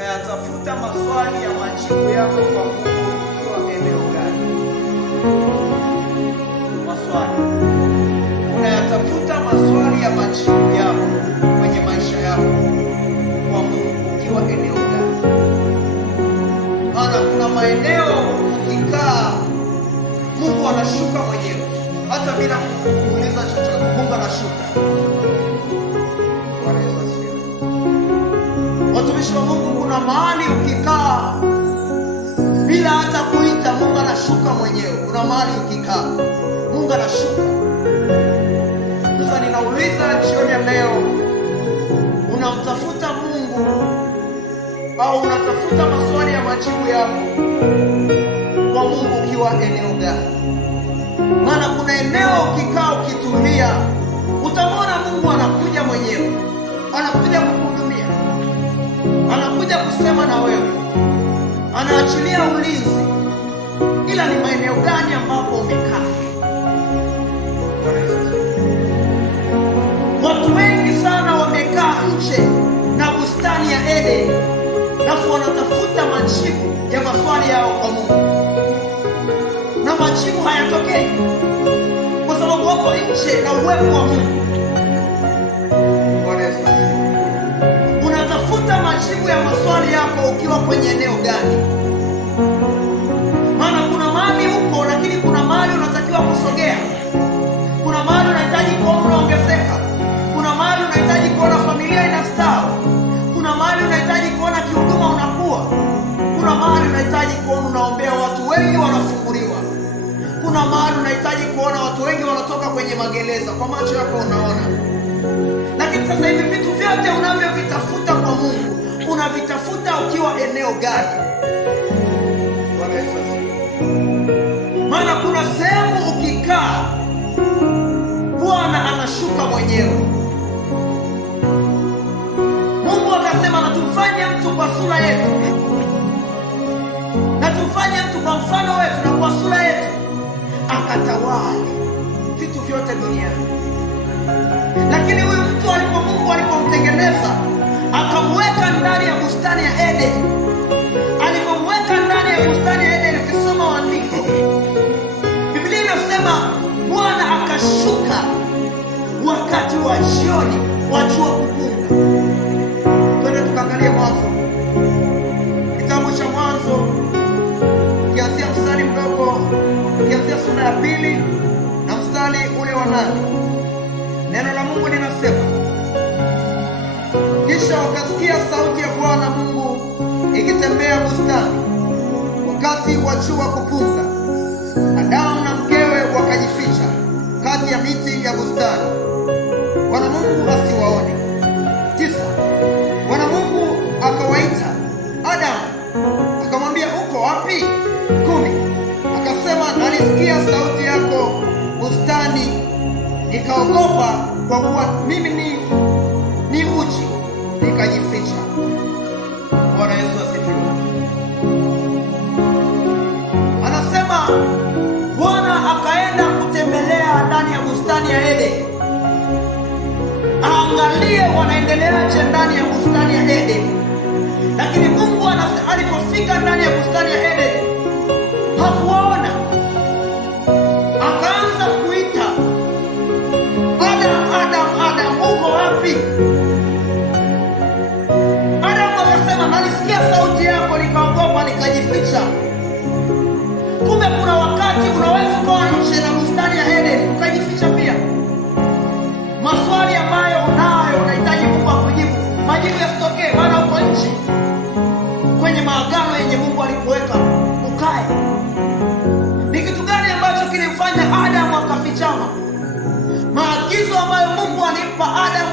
unayatafuta maswali ya majibu yako kwa Mungu ukiwa eneo gani? Maswali. Unayatafuta maswali ya majibu yako kwenye maisha yako kwa Mungu ukiwa eneo gani? Maana kuna maeneo ukikaa Mungu anashuka mwenyewe hata bila kuuliza chochote. Mungu anashuka. Watumishi wa Mungu, kuna mahali ukikaa bila hata kuita, Mungu anashuka mwenyewe. Kuna mahali ukikaa Mungu anashuka. Sasa ninauliza jioni ya leo, unamtafuta Mungu au unatafuta maswali ya majibu yako kwa Mungu ukiwa eneo gani? Maana kuna eneo ukikaa ukitulia, utamwona Mungu anakuja mwenyewe, anakuja kukuhudumia, anakuja kusema na wewe, anaachilia ulinzi. Ila ni maeneo gani ambapo umekaa? Watu wengi sana wamekaa nje na bustani ya Edeni, alafu wanatafuta majibu ya maswali yao kwa Mungu, na majibu hayatokei kwa sababu wako nje na uwepo wa Mungu. Unatafuta majibu ya maswali yako ukiwa kwenye eneo gani? Maana kuna mahali uko, lakini kuna mahali unatakiwa kusogea. Kuna mahali unahitaji kuona unaongezeka. Kuna mahali unahitaji kuona familia inastawi. Kuna mahali unahitaji kuona kihuduma unakuwa. Kuna mahali unahitaji kuona unaombea watu wengi wanafunguliwa. Kuna mahali unahitaji kuona watu wengi wanatoka kwenye magereza. Kwa macho yako unaona. Lakini sasa hivi vitu vyote unavyovitafuta kwa Mungu, unavitafuta ukiwa eneo gani? Maana kuna sehemu ukikaa Bwana anashuka mwenyewe. Mungu akasema, na tumfanye mtu kwa sura yetu, na tumfanye mtu kwa mfano wetu na kwa sura yetu, akatawale vitu vyote duniani. Lakini huyu mtu Mungu alipomtengeneza, akamweka ndani ya bustani ya Edeni. Alipomweka ndani ya bustani ya Edeni, ukisoma andiko, Biblia inasema Bwana akashuka wakati wa jioni wa jua kupunga. Twende tukaangalie Mwanzo, kitabu cha Mwanzo, ukianzia mstari mdogo, ukianzia sura ya 2 na mstari ule wa 8. Neno la Mungu linasema, kisha wakasikia sauti ya Bwana Mungu ikitembea bustani wakati wa jua kupunga. Adamu na mkewe wakajificha kati ya miti ya bustani, Bwana Mungu asiwaone. 9. Bwana Mungu akawaita Adamu, akamwambia, uko wapi? 10. Akasema, nalisikia sauti yako bustani, nikaogopa kwa kuwa mimi ni uchi, nikajificha. Bwana Yesu asifiwe. Anasema Bwana akaenda kutembelea ndani ya bustani ya Edeni, aangalie wanaendeleaje ndani ya bustani ya Edeni. Lakini Mungu alipofika ndani ya bustani ya Edeni hakuwaona. Akaanza kuita, Adam, Adam, Adam, uko wapi? Adam akasema, nalisikia sauti yako, nikaogopa, nikajificha. Kumbe kuna wakati unaweza kuwa nje na bustani ya Edeni ukajificha pia. Maswali ambayo unayo unahitaji Mungu akujibu, majibu yasitokee, maana uko nje kwenye maagano yenye Mungu alikuweka ukae. Ni kitu gani ambacho kilimfanya Adamu akafichama? Maagizo ambayo Mungu alimpa Adamu